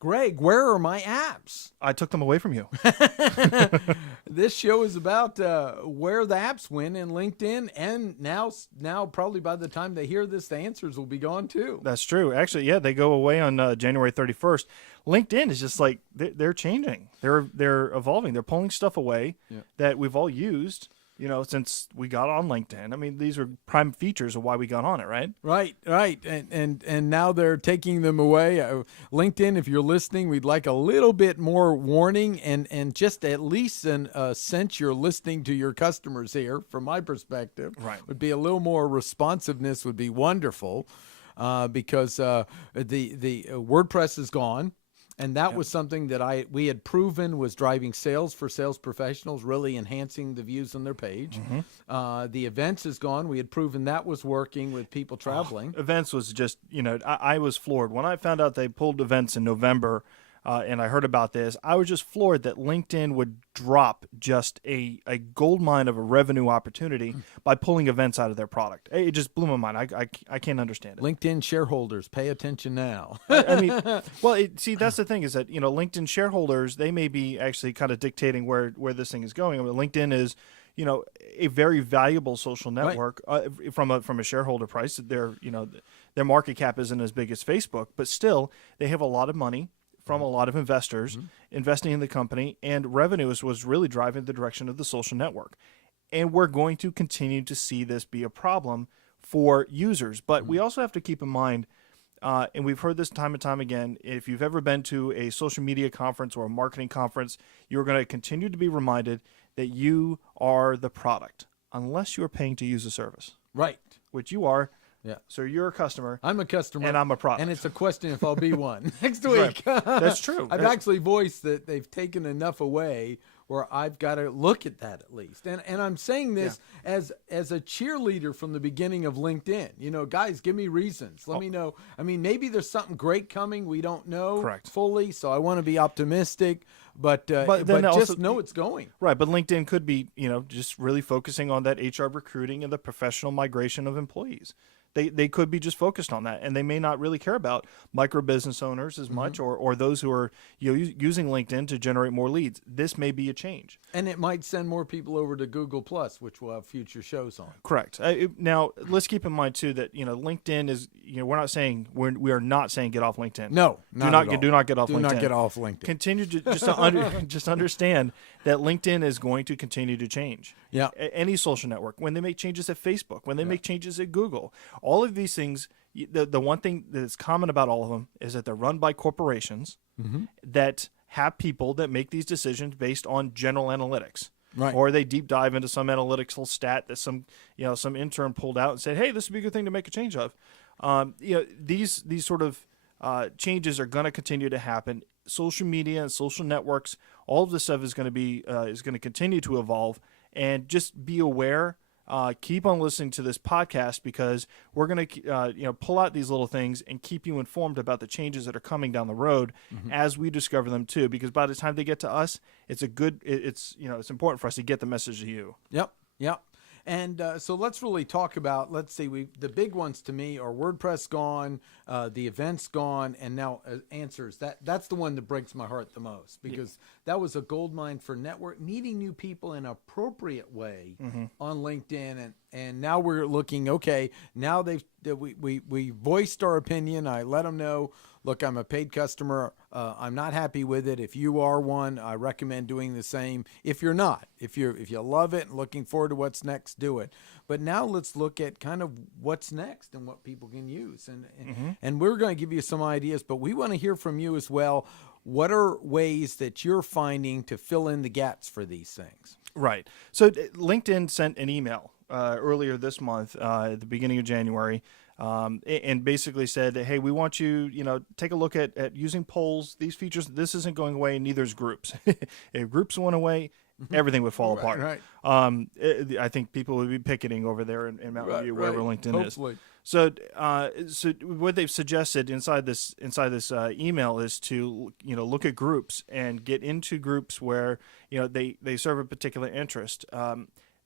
Greg, where are my apps? I took them away from you. This show is about where the apps went in LinkedIn, and now probably by the time they hear this, the answers will be gone too. That's true. Actually, yeah, they go away on January 31st. LinkedIn is just like they're changing. They're evolving. They're pulling stuff away that we've all used, since we got on LinkedIn. I mean, these are prime features of why we got on it, right? Right. And now they're taking them away. LinkedIn, if you're listening, we'd like a little bit more warning and just at least a sense you're listening to your customers here, from my perspective. Right. Would be a little more responsiveness would be wonderful because the WordPress is gone. And that was something that we had proven was driving sales for sales professionals, really enhancing the views on their page. Mm-hmm. The events is gone. We had proven that was working with people traveling. Events was just, I was floored. When I found out they pulled events in November and I heard about this, I was just floored that LinkedIn would drop just a gold mine of a revenue opportunity by pulling events out of their product. It just blew my mind. I can't understand it. LinkedIn shareholders, pay attention now. I mean, well, see, that's the thing is that, LinkedIn shareholders, they may be actually kind of dictating where this thing is going. I mean, LinkedIn is, a very valuable social network from a shareholder price. Their market cap isn't as big as Facebook, but still they have a lot of money from a lot of investors investing in the company, and revenues was really driving the direction of the social network. And we're going to continue to see this be a problem for users. But we also have to keep in mind, and we've heard this time and time again, if you've ever been to a social media conference or a marketing conference, you're going to continue to be reminded that you are the product, unless you're paying to use a service. Right. Which you are. Yeah. So you're a customer. I'm a customer. And I'm a product. And it's a question if I'll be one next week. Right. That's true. I've actually voiced that they've taken enough away where I've got to look at that at least. And I'm saying this as a cheerleader from the beginning of LinkedIn. Guys, give me reasons. Let me know. I mean, maybe there's something great coming. We don't know fully. So I want to be optimistic. But just know it's going. Right, but LinkedIn could be, just really focusing on that HR recruiting and the professional migration of employees. They could be just focused on that, and they may not really care about micro business owners as much, or those who are using LinkedIn to generate more leads. This may be a change, and it might send more people over to Google Plus, which we'll have future shows on. Correct. Now let's keep in mind too that LinkedIn is we're not saying we are not saying get off LinkedIn. No, do not get off LinkedIn. Do not get off LinkedIn. Continue to just understand that LinkedIn is going to continue to change. Yeah. Any social network, when they make changes at Facebook, when they make changes at Google. All of these things, the one thing that's common about all of them is that they're run by corporations that have people that make these decisions based on general analytics. Right. Or they deep dive into some analytical stat that some intern pulled out and said, hey, this would be a good thing to make a change of. These sort of changes are going to continue to happen. Social media and social networks, all of this stuff is going to continue to evolve, and just be aware. Keep on listening to this podcast, because we're going to pull out these little things and keep you informed about the changes that are coming down the road as we discover them too. Because by the time they get to us, it's important for us to get the message to you. Yep. And so let's really talk about, the big ones to me are WordPress gone, the events gone, and now answers. That's the one that breaks my heart the most, because that was a gold mine for network, meeting new people in an appropriate way on LinkedIn. And now we're looking, okay, now we voiced our opinion. I let them know, look, I'm a paid customer. I'm not happy with it. If you are one, I recommend doing the same. If you're not, if you love it and looking forward to what's next, do it. But now let's look at kind of what's next and what people can use. And we're going to give you some ideas, but we want to hear from you as well. What are ways that you're finding to fill in the gaps for these things? Right. So LinkedIn sent an email earlier this month, at the beginning of January, and basically said, hey, we want you, take a look at using polls, these features. This isn't going away, neither is groups. If groups went away, everything would fall apart. Right. I think people would be picketing over there in Mountain View, wherever LinkedIn Hopefully. is. So what they've suggested inside this email is to look at groups and get into groups where they serve a particular interest.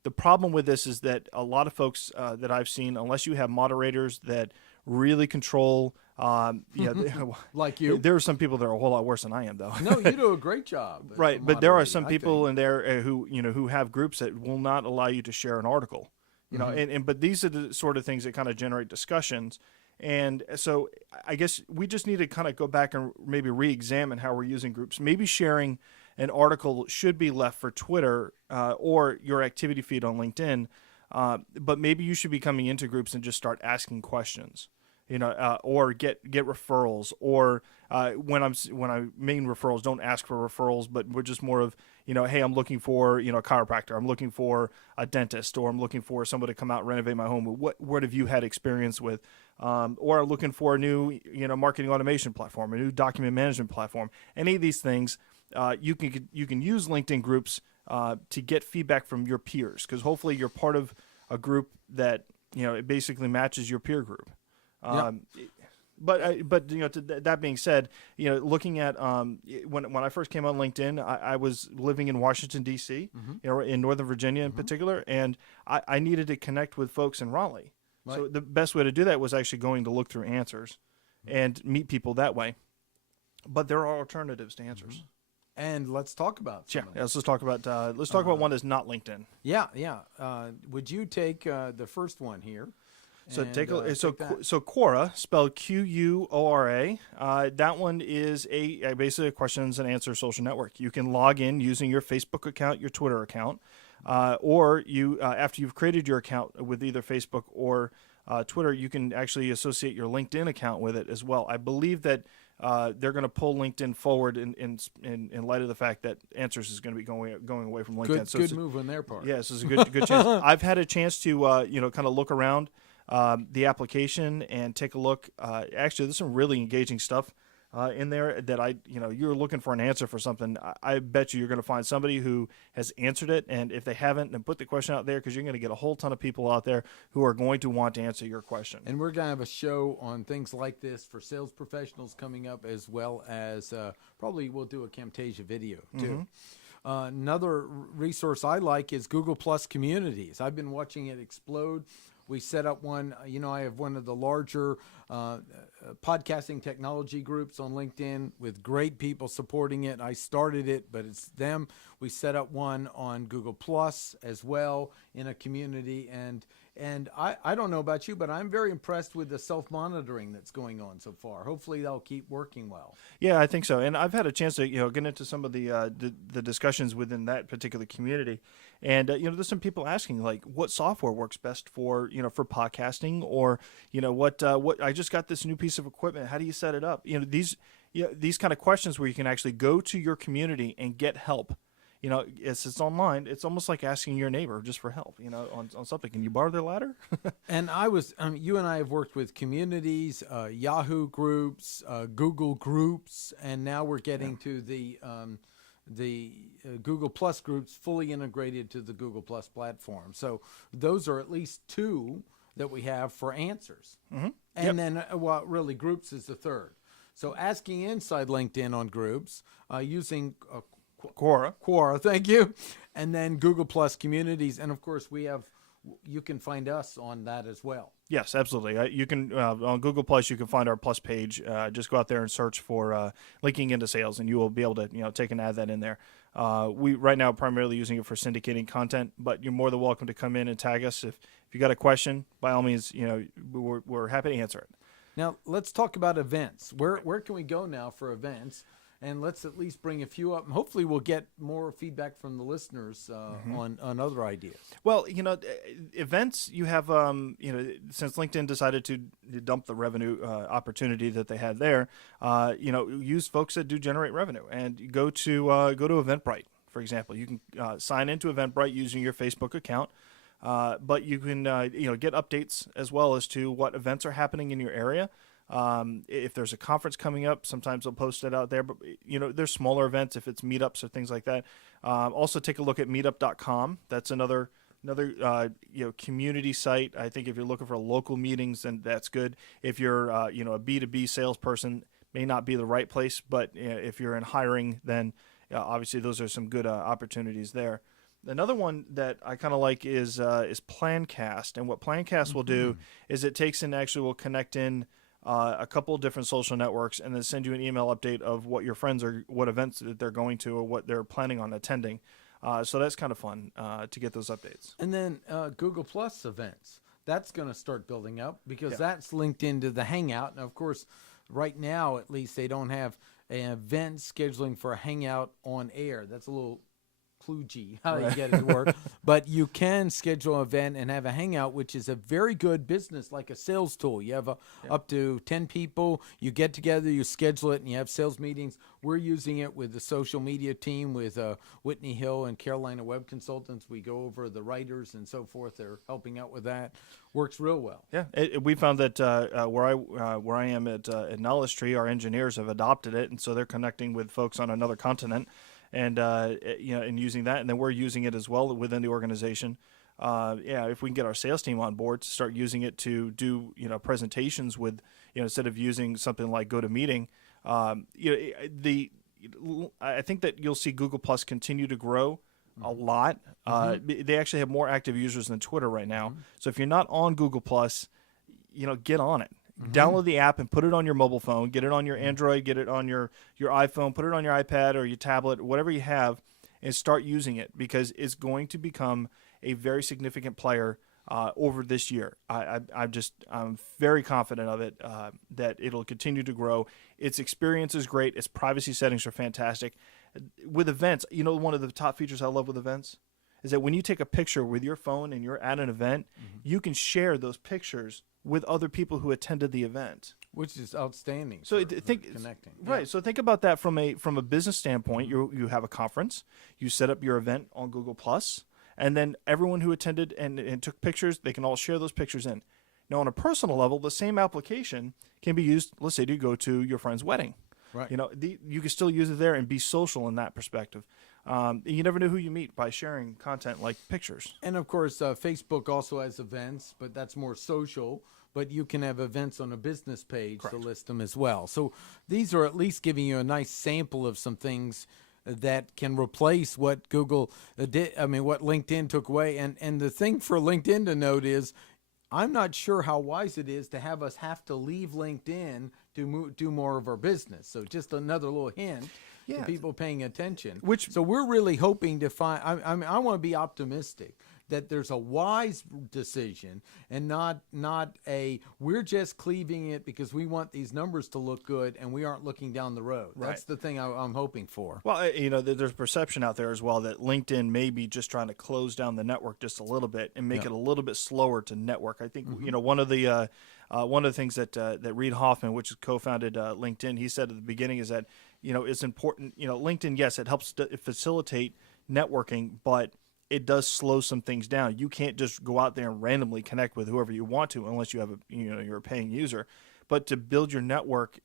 The problem with this is that a lot of folks that I've seen, unless you have moderators that really control Like you. There are some people that are a whole lot worse than I am, though. No, you do a great job. at Right, but there are moderating, some I people think. in there who have groups that will not allow you to share an article. But these are the sort of things that kind of generate discussions. And so I guess we just need to kind of go back and maybe re-examine how we're using groups. Maybe sharing an article should be left for Twitter or your activity feed on LinkedIn, but maybe you should be coming into groups and just start asking questions. Or get referrals, or when I mean referrals, don't ask for referrals, but we're just more of, hey, I'm looking for, a chiropractor, I'm looking for a dentist, or I'm looking for somebody to come out and renovate my home. What have you had experience with? Or I'm looking for a new, marketing automation platform, a new document management platform. Any of these things, you can use LinkedIn groups to get feedback from your peers, because hopefully you're part of a group that, it basically matches your peer group. But that being said, looking at when I first came on LinkedIn, I was living in Washington D.C., in Northern Virginia in particular, and I needed to connect with folks in Raleigh. Right. So the best way to do that was actually going to look through Answers and meet people that way. But there are alternatives to Answers. And let's talk about some of them. Let's talk about one that's not LinkedIn. Yeah. Would you take the first one here? So And, take a take so that. so Quora, spelled Quora. That one is basically a questions and answers social network. You can log in using your Facebook account, your Twitter account, or you after you've created your account with either Facebook or Twitter, you can actually associate your LinkedIn account with it as well. I believe that they're going to pull LinkedIn forward in light of the fact that Answers is going to be going away from LinkedIn. Good move on their part. Yeah, this is a good chance. I've had a chance to kind of look around the application and take a look. Actually, there's some really engaging stuff in there that you're looking for an answer for something. I bet you're going to find somebody who has answered it, and if they haven't, then put the question out there, because you're going to get a whole ton of people out there who are going to want to answer your question. And we're going to have a show on things like this for sales professionals coming up, as well as probably we'll do a Camtasia video too. Another resource I like is Google Plus Communities. I've been watching it explode. We set up one, I have one of the larger podcasting technology groups on LinkedIn with great people supporting it. I started it, but it's them. We set up one on Google Plus as well in a community. And I don't know about you, but I'm very impressed with the self-monitoring that's going on so far. Hopefully they'll keep working well. Yeah, I think so. And I've had a chance to get into some of the discussions within that particular community. And there's some people asking, like, what software works best for for podcasting, or what I just got this new piece of equipment. How do you set it up? These kind of questions where you can actually go to your community and get help. It's online. It's almost like asking your neighbor just for help, on something. Can you borrow their ladder? And you and I have worked with communities, Yahoo groups, Google groups, and now we're getting to the Google Plus groups fully integrated to the Google Plus platform. So those are at least two that we have for answers. And then, really, groups is the third. So asking inside LinkedIn on groups, using Quora, thank you. And then Google Plus Communities. And, of course, you can find us on that as well. Yes, absolutely. You can on Google Plus. You can find our Plus page. Just go out there and search for linking into sales, and you will be able to add that in there. We right now primarily using it for syndicating content, but you're more than welcome to come in and tag us if you got a question. By all means, we're happy to answer it. Now let's talk about events. Where can we go now for events? And let's at least bring a few up, and hopefully we'll get more feedback from the listeners on other ideas. Well, events, you have, since LinkedIn decided to dump the revenue opportunity that they had there, use folks that do generate revenue, and go to Eventbrite, for example. You can sign into Eventbrite using your Facebook account, but you can get updates as well as to what events are happening in your area. If there's a conference coming up, sometimes they'll post it out there, but there's smaller events if it's meetups or things like that. Also take a look at meetup.com. That's another community site. I think if you're looking for local meetings, then that's good. If you're a B2B salesperson, may not be the right place, but if you're in hiring, then obviously those are some good opportunities there. Another one that I kind of like is Plancast, and what Plancast will do is it takes and actually will connect in a couple of different social networks, and then send you an email update of what your friends are, what events that they're going to, or what they're planning on attending. So that's kind of fun to get those updates. And then Google Plus events. That's going to start building up because that's linked into the Hangout. Now, of course, right now, at least, they don't have an event scheduling for a Hangout on air. That's a little kludgy how you get it to work. But you can schedule an event and have a Hangout, which is a very good business, like a sales tool. You have up to 10 people. You get together, you schedule it, and you have sales meetings. We're using it with the social media team with Whitney Hill and Carolina Web Consultants. We go over the writers and so forth. They're helping out with that. Works real well. Yeah, we found that where I am at Knowledge Tree, our engineers have adopted it, and so they're connecting with folks on another continent, and and using that, and then we're using it as well within the organization. If we can get our sales team on board to start using it to do presentations with instead of using something like GoToMeeting, I think that you'll see Google Plus continue to grow a lot. They actually have more active users than Twitter right now. So if you're not on Google Plus, get on it. Download the app and put it on your mobile phone. Get it on your Android. Get it on your iPhone. Put it on your iPad or your tablet, whatever you have, and start using it because it's going to become a very significant player over this year. I'm very confident of it that it'll continue to grow. Its experience is great. Its privacy settings are fantastic. With events, one of the top features I love with events is that when you take a picture with your phone and you're at an event, you can share those pictures with other people who attended the event, which is outstanding. So for connecting, Yeah. right? So think about that from a business standpoint. You have a conference, you set up your event on Google Plus, and then everyone who attended and took pictures, they can all share those pictures in. Now, on a personal level, the same application can be used. Let's say to go to your friend's wedding. Right. You can still use it there and be social in that perspective. You never know who you meet by sharing content like pictures. And of course, Facebook also has events, but that's more social. But you can have events on a business page to list them as well. So these are at least giving you a nice sample of some things that can replace what Google did. What LinkedIn took away. And the thing for LinkedIn to note is, I'm not sure how wise it is to have us have to leave LinkedIn to do more of our business. So just another little hint to people paying attention. So we're really hoping to find. I want to be optimistic that there's a wise decision and not a we're just cleaving it because we want these numbers to look good and we aren't looking down the road. Right. That's the thing I'm hoping for. Well, there's perception out there as well that LinkedIn may be just trying to close down the network just a little bit and make it a little bit slower to network. I think one of the things that Reid Hoffman, which co-founded LinkedIn, he said at the beginning is that it's important. LinkedIn, yes, it helps to facilitate networking, but it does slow some things down. You can't just go out there and randomly connect with whoever you want to unless you have you're a paying user. But to build your network,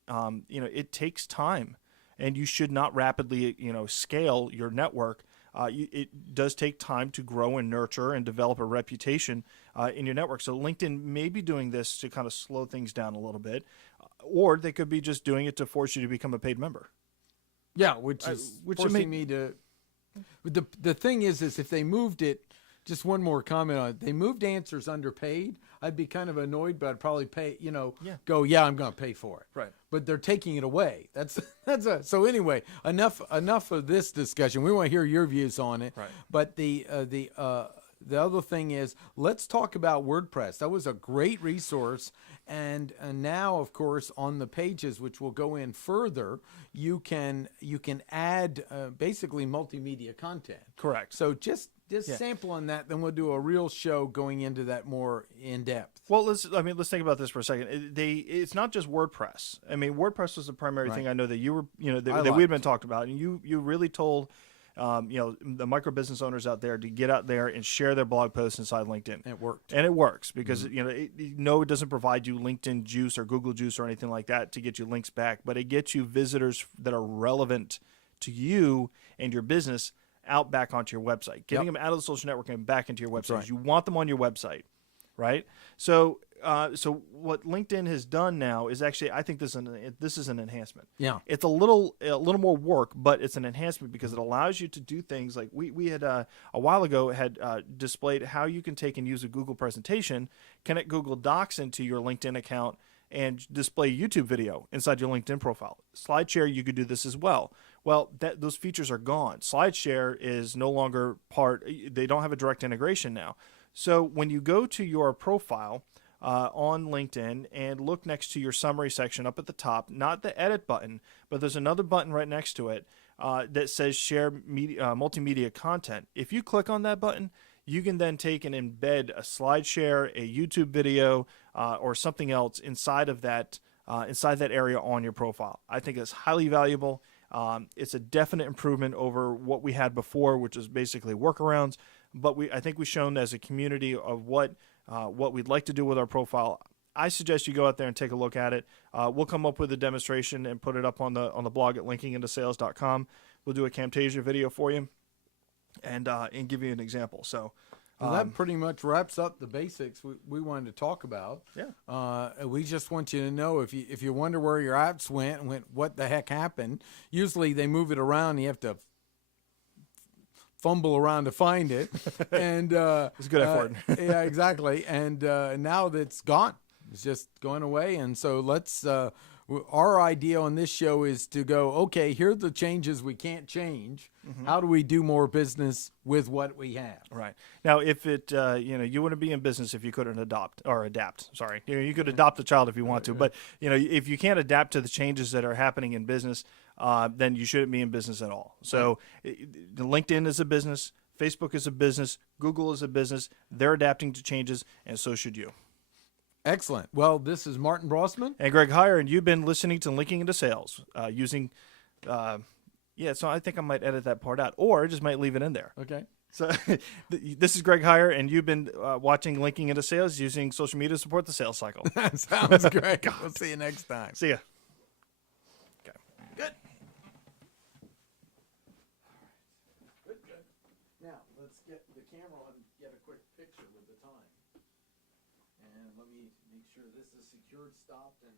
it takes time, and you should not rapidly scale your network. It does take time to grow and nurture and develop a reputation in your network. So LinkedIn may be doing this to kind of slow things down a little bit, or they could be just doing it to force you to become a paid member. Yeah, which forcing me to. The thing is if they moved it, just one more comment on it. They moved Answers underpaid. I'd be kind of annoyed, but I'd probably pay. I'm going to pay for it. Right. But they're taking it away. So anyway. Enough of this discussion. We want to hear your views on it. Right. But the other thing is, let's talk about WordPress. That was a great resource. And now, of course, on the pages, which will go in further, you can add basically multimedia content. Correct. So just sample on that, then we'll do a real show going into that more in depth. Well, let's think about this for a second. It's not just WordPress. WordPress was the primary thing I know that you were that we had been talked about, and you really told the micro business owners out there to get out there and share their blog posts inside LinkedIn. It worked. And it works because, it doesn't provide you LinkedIn juice or Google juice or anything like that to get you links back, but it gets you visitors that are relevant to you and your business out back onto your website, getting them out of the social network and back into your website. Right. You want them on your website, right? So what LinkedIn has done now is actually, I think this is an enhancement. Yeah. It's a little more work, but it's an enhancement because it allows you to do things like we had a while ago had displayed how you can take and use a Google presentation, connect Google Docs into your LinkedIn account, and display YouTube video inside your LinkedIn profile. SlideShare, you could do this as well. Well, those features are gone. SlideShare is no longer part, they don't have a direct integration now. So when you go to your profile on LinkedIn and look next to your summary section up at the top, not the edit button, but there's another button right next to it that says share media, multimedia content. If you click on that button, you can then take and embed a SlideShare, a YouTube video, or something else inside of that area on your profile. I think it's highly valuable. It's a definite improvement over what we had before, which is basically workarounds. But I think we've shown as a community of what we'd like to do with our profile. I suggest you go out there and take a look at it. We'll come up with a demonstration and put it up on the blog at linkingintosales.com. We'll do a Camtasia video for you and give you an example. So well, that pretty much wraps up the basics we wanted to talk about. Yeah. We just want you to know if you wonder where your apps went what the heck happened. Usually they move it around. And you have to fumble around to find it, and it's a good effort. Yeah, exactly. And now that's gone. It's just going away. And so let's. Our idea on this show is to go. Okay, here are the changes we can't change. Mm-hmm. How do we do more business with what we have? Right now, if it you wouldn't be in business if you couldn't adapt. Sorry, you could adopt a child if you want to, but if you can't adapt to the changes that are happening in business. Then you shouldn't be in business at all. So LinkedIn is a business, Facebook is a business, Google is a business. They're adapting to changes, and so should you. Excellent. Well, this is Martin Brossman. And Greg Heyer, and you've been listening to Linking into Sales using, so I think I might edit that part out, or I just might leave it in there. Okay. So this is Greg Heyer, and you've been watching Linking into Sales using social media to support the sales cycle. Sounds great. We'll see you next time. See ya. Good. Now, let's get the camera and get a quick picture with the time. And let me make sure this is secured, stopped, and